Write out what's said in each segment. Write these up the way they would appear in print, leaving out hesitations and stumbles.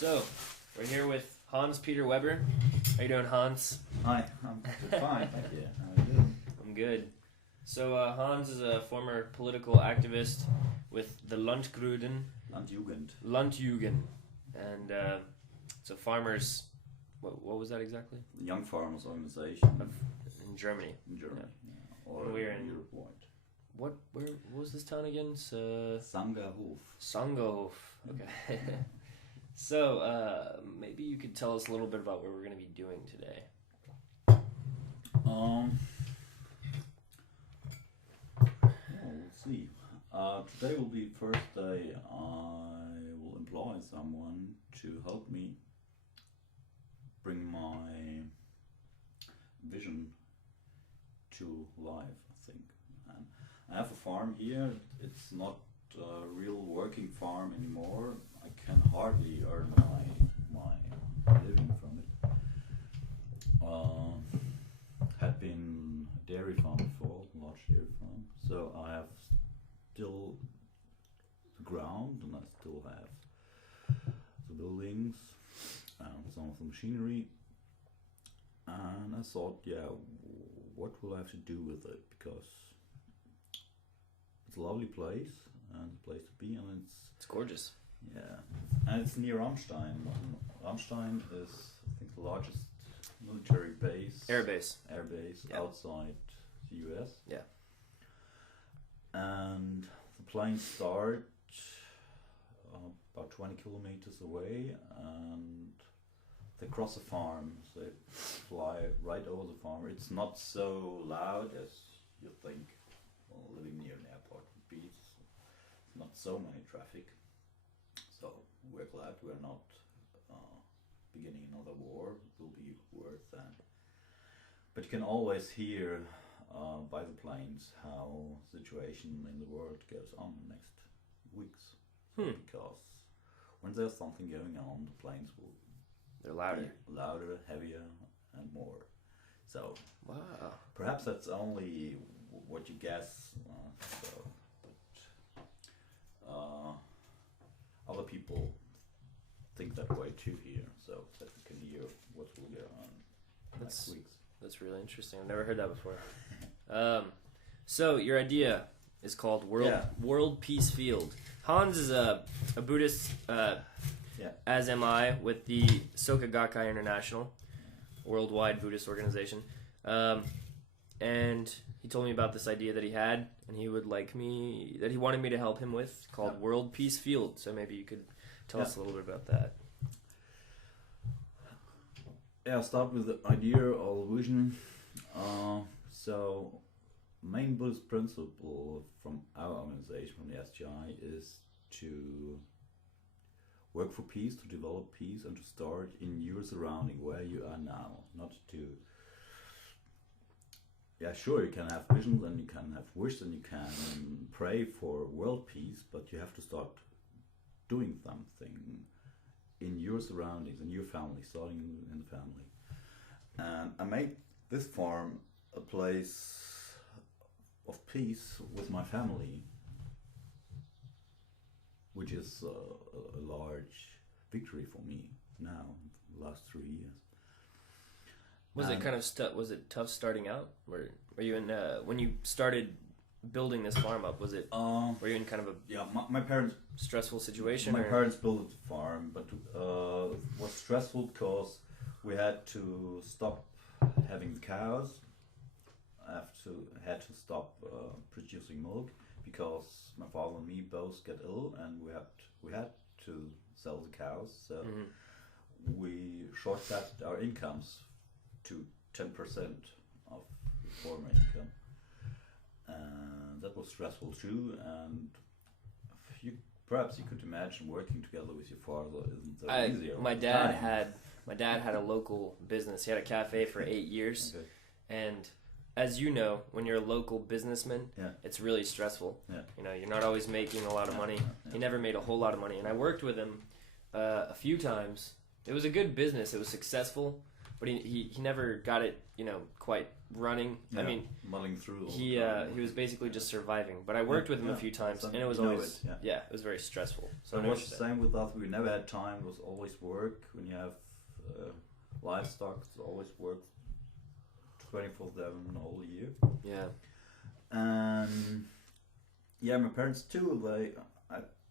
So, we're here with Hans Peter Weber. How you doing, Hans? Hi, I'm fine, thank you. How are you doing? I'm good. So, Hans is a former political activist with the Landjugend. And so farmers, what was that exactly? The Young Farmers Organization In Germany. in Germany, yeah. Or We're in- Europe-wide. What was this town again? Sangerhof. Sangerhof. Okay. So, maybe you could tell us a little bit about what we're going to be doing today. Well, let's see. Today will be the first day I will employ someone to help me bring my vision to life, I think. And I have a farm here. It's not a real working farm anymore. I can hardly earn my living from it. Had been a dairy farm before, large dairy farm. So I have still the ground, and I still have the buildings and some of the machinery. And I thought, what will I have to do with it? Because it's a lovely place and a place to be, and It's gorgeous. and it's near Ramstein. Ramstein is, I think, the largest military base, Air base. yeah, outside the US. Yeah. And the planes start about 20 kilometers away, and they cross a farm. So they fly right over the farm. It's not so loud as you think. Well, living near an airport would be. It's not so many traffic. So we're glad we're not beginning another war. It will be worse than. But you can always hear by the planes how situation in the world goes on the next weeks. Because when there's something going on, the planes will They're louder. be louder, heavier, and more. So Wow. perhaps that's only what you guess. Other people think that way too here, so that we can hear what will go on next weeks. That's really interesting. I've never heard that before. So your idea is called World Peace Field. Hans is a Buddhist, as am I, with the Soka Gakkai International, worldwide Buddhist organization. And he told me about this idea that he had, and he wanted me to help him with, called World Peace Field. So maybe you could tell us a little bit about that. I'll start with the idea or vision. So, main Buddhist principle from our organization, from the SGI, is to work for peace, to develop peace, and to start in your surrounding where you are now. Not to. Sure, you can have visions and you can have wishes and you can pray for world peace, but you have to start doing something in your surroundings, in your family, starting in the family. And I made this farm a place of peace with my family, which is a large victory for me now, the last 3 years. Was it tough starting out? Were you in when you started building this farm up? Was it were you in kind of a my parents stressful situation? My parents built the farm, but it was stressful because we had to stop having the cows. Had to stop producing milk because my father and me both get ill, and we had to sell the cows. So we shortcutted our incomes to 10% of the farm income, and that was stressful too. And perhaps you could imagine working together with your father isn't so easy. My dad had a local business. He had a cafe for 8 years, and as you know, when you're a local businessman, it's really stressful. You know, you're not always making a lot of money. He never made a whole lot of money, and I worked with him a few times. It was a good business. It was successful, but he never got it, quite running. Yeah, I mean, mulling through. He was basically just surviving. But I worked with him a few times, and it was always it was very stressful. So it was the same with us. We never had time. It was always work. When you have livestock, it's always work 24/7 all year. Yeah. And my parents too.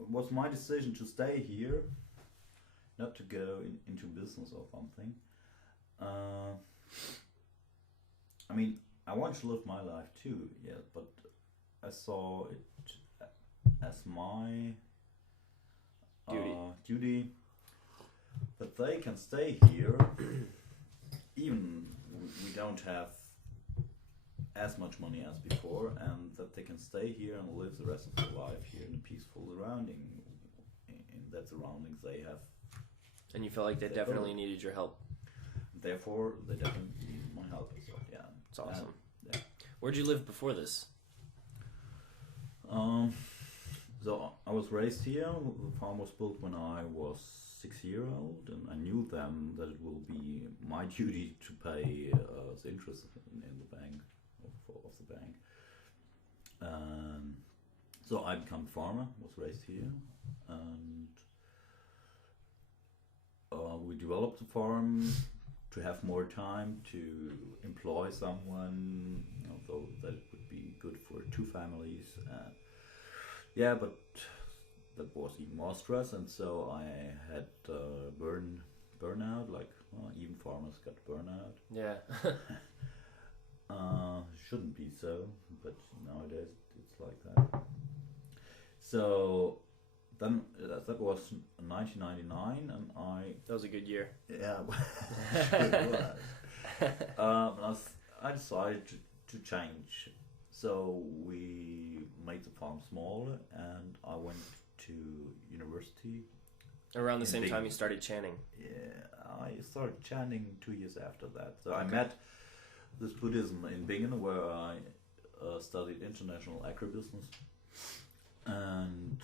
It was my decision to stay here, not to go into business or something. I mean, I want to live my life too, but I saw it as my duty that they can stay here, even we don't have as much money as before, and that they can stay here and live the rest of their life here in a peaceful surrounding, in that surroundings they have. And you felt like they definitely needed your help. Therefore, they definitely needed my help. So yeah, it's awesome. Yeah. Where'd you live before this? So I was raised here. The farm was built when I was 6 years old, and I knew then that it will be my duty to pay the interest in the bank of the bank. So I became a farmer. Was raised here, and we developed the farm to have more time to employ someone, so that it would be good for 2 families. But that was even more stress, and so I had burnout. Like even farmers got burnout. Yeah. Shouldn't be so, but nowadays it's like that. So then that was 1999, and that was a good year. Yeah, sure it was. I decided to change. So we made the farm smaller, and I went to university. Around the same time you started chanting? Yeah, I started chanting 2 years after that. So I met this Buddhism in Bingen, where I studied international agribusiness. And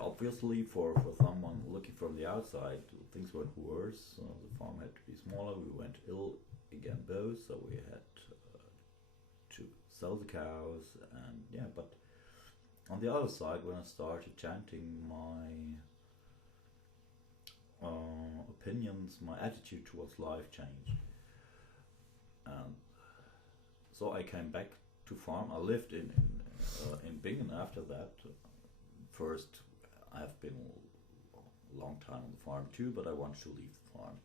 obviously for someone looking from the outside, things went worse. The farm had to be smaller. We went ill again both, so we had to sell the cows, and but on the other side, when I started chanting, my opinions, my attitude towards life changed, and so I came back to farm. I lived in Bingen after that. First, I've been a long time on the farm too, but I wanted to leave the farm.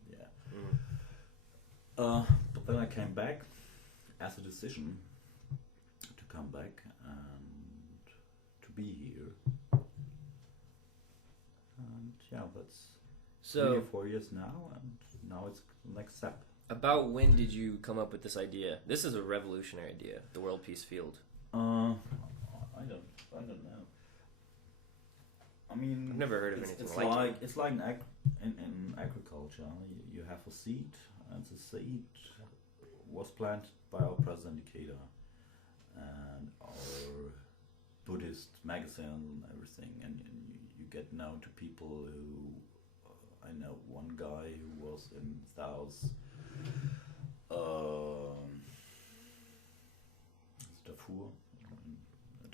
But then I came back as a decision to come back and to be here. And that's 3 or 4 years now, and now it's the next step. About when did you come up with this idea? This is a revolutionary idea, the World Peace Field. I don't know. I mean, I've never heard of anything like it. It's like in agriculture. You have a seed, and the seed was planted by our president Ikeda and our Buddhist magazine and everything, and you get known to people who I know one guy who was in South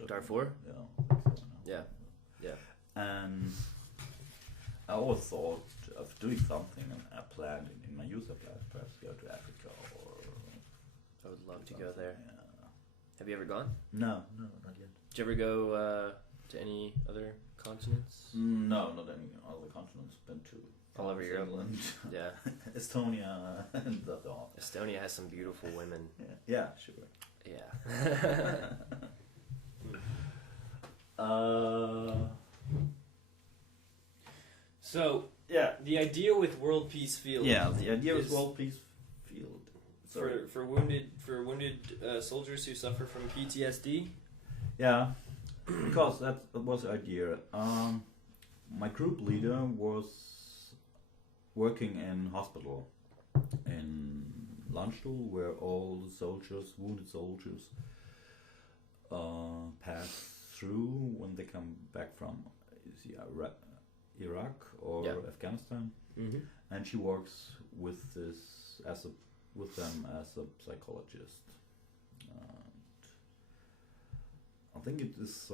Darfur? Yeah. Yeah. And I always thought of doing something, and I planned in my youth, I planned perhaps go to Africa or. I would love to go there. Yeah. Have you ever gone? No, not yet. Did you ever go to any other continents? No, not any other continents. Been to all over Europe. England, yeah, Estonia, and that all. Estonia has some beautiful women. Yeah, sure. Yeah. So the idea with World Peace Field. Yeah, the idea with World Peace Field. For wounded soldiers who suffer from PTSD. Yeah, because that was the idea. My group leader was working in hospital in Landstuhl, where all the soldiers, wounded soldiers, pass through when they come back from Iraq or Afghanistan, and she works with them as a psychologist. I think it is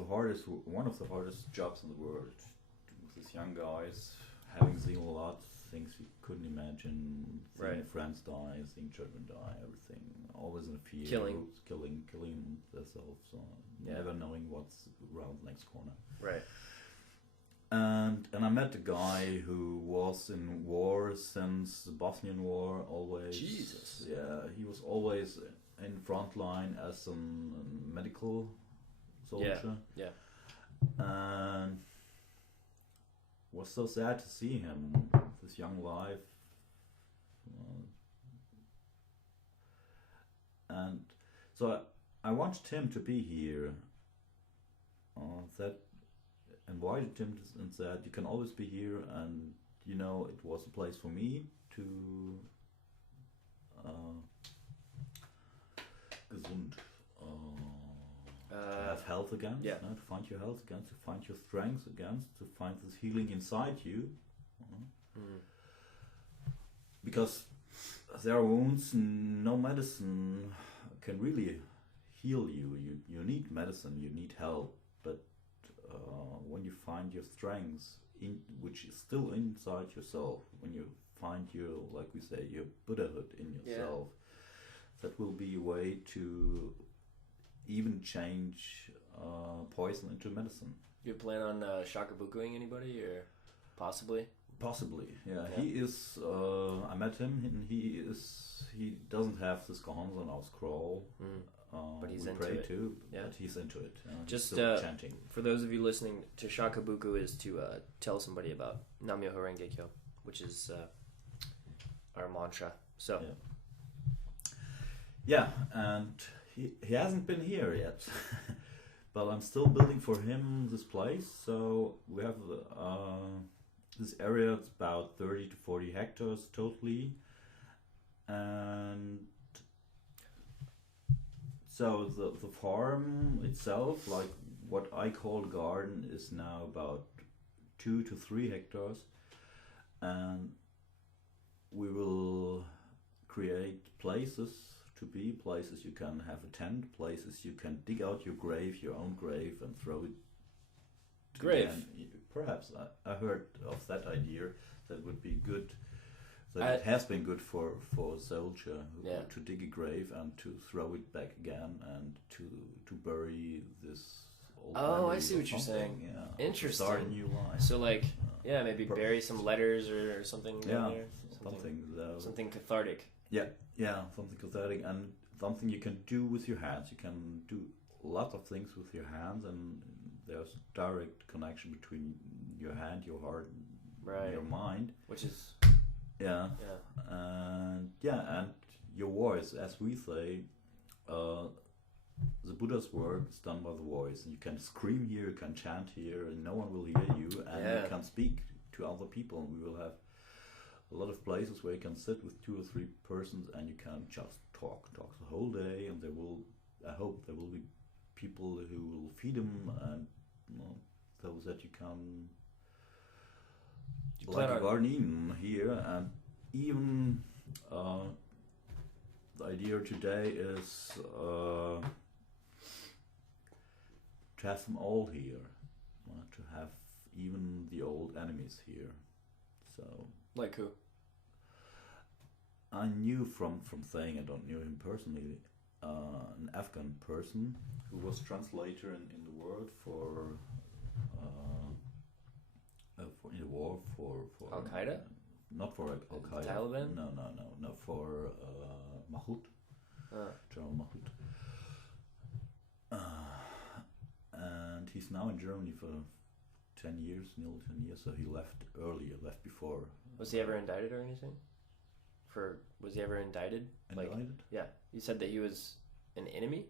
one of the hardest jobs in the world. With these young guys, having seen a lot of things you couldn't imagine, seeing friends die, seeing children die, everything, always in fear, killing themselves, never knowing what's around the next corner. Right. And I met a guy who was in war since the Bosnian War, always. Jesus. Yeah, he was always in front line as a medical soldier. Yeah. And was so sad to see him, this young life. And so I wanted him to be here. That invited him and said, you can always be here, and it was a place for me to gesund, to have health again, to find your health again, to find your strength again, to find this healing inside you. Because there are wounds, no medicine can really heal you. You need medicine, you need help, but when you find your strength, which is still inside yourself, when you find your, like we say, your Buddhahood in yourself, that will be a way to even change poison into medicine. You plan on shakabukuing anybody, or possibly? Possibly, yeah. He is. I met him, and he doesn't have this Gehonson aus Crawl. But he's into pray it. Too, but he's into it. Just chanting. For those of you listening, to shakabuku is to tell somebody about Nam-myoho Renge Kyo, which is our mantra. So and he hasn't been here yet, but I'm still building for him this place. So we have this area. It's about 30 to 40 hectares totally, and so the farm itself, like what I call garden, is now about 2 to 3 hectares, and we will create places you can have a tent, places you can dig out your own grave, and throw it. Grave? Again. Perhaps. I heard of that idea. That would be good. It has been good for a soldier to dig a grave and to throw it back again, and to bury this old I see what you're saying. Yeah. Interesting. Start a new life. So maybe bury some letters or something in there. Something cathartic. Yeah, something cathartic, and something you can do with your hands. You can do a lot of things with your hands, and there's a direct connection between your hand, your heart, and your mind. Which is... and your voice, as we say, the Buddha's work is done by the voice, and you can scream here, you can chant here, and no one will hear you, and you can speak to other people, and we will have a lot of places where you can sit with 2 or 3 persons, and you can just talk the whole day, and I hope there will be people who will feed them, and those that you can like a garden here. And even the idea today is to have them all here, to have even the old enemies here. So, like who? I knew from saying, I don't know him personally, an Afghan person who was translator in the world for in the war for Al Qaeda. Not for Al Qaeda. Taliban. No, for Mahmoud, General Mahmoud. And he's now in Germany for 10 years, nearly 10 years. So he left before. Was he ever indicted or anything? Was he ever indicted? Indicted? Yeah. You said that he was an enemy?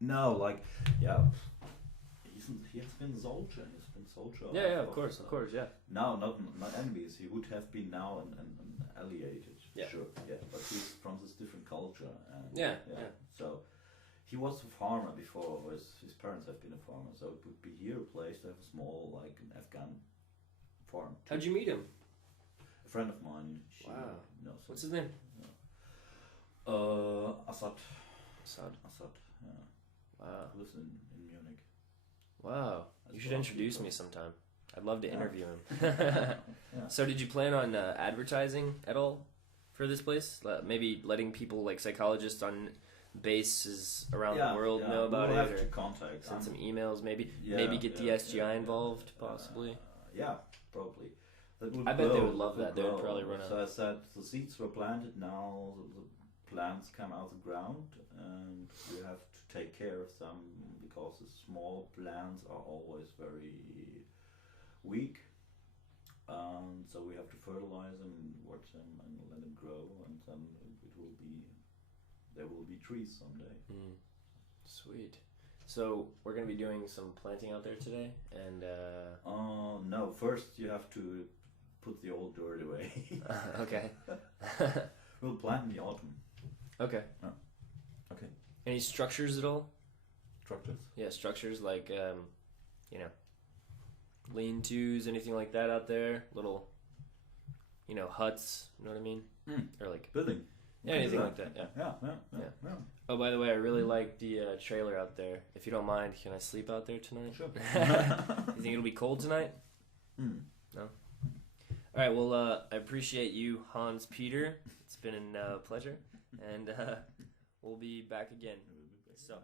No, he has been soldier. Yeah, of course, yeah. No, not enemies. He would have been now an alliated. Yeah. Sure. Yeah, but he's from this different culture. And yeah. So he was a farmer before. His parents have been a farmer. So it would be here a place to have a small, like an Afghan farm How'd you meet him? A friend of mine. She Wow. knows What's his name? Assad. Assad. Yeah. Wow. Lives in Munich. Wow. You should introduce me sometime. I'd love to interview him. Yeah. So did you plan on advertising at all for this place? Maybe letting people like psychologists on bases around the world know about we'll it? Have or to contact send some emails maybe? Maybe get the SGI involved possibly? Yeah, probably. I bet they would love that. They would probably run out. So I said the seeds were planted, now the plants come out of the ground and we have to take care of them because the small plants are always very weak. So we have to fertilize them and watch them and let them grow, and then there will be trees someday. Sweet. So we're gonna be doing some planting out there today, and no. First you have to put the old dirt away. Okay. We'll plant in the autumn. Okay. Oh. Okay. Any structures at all? Structures? Yeah, structures like lean-tos, anything like that out there. Little, huts. You know what I mean? Or like building. Yeah, anything like that. Yeah. Yeah. Oh, by the way, I really like the trailer out there. If you don't mind, can I sleep out there tonight? Sure. You think it'll be cold tonight? No? All right, well, I appreciate you, Hans Peter. It's been a pleasure. And we'll be back again. So.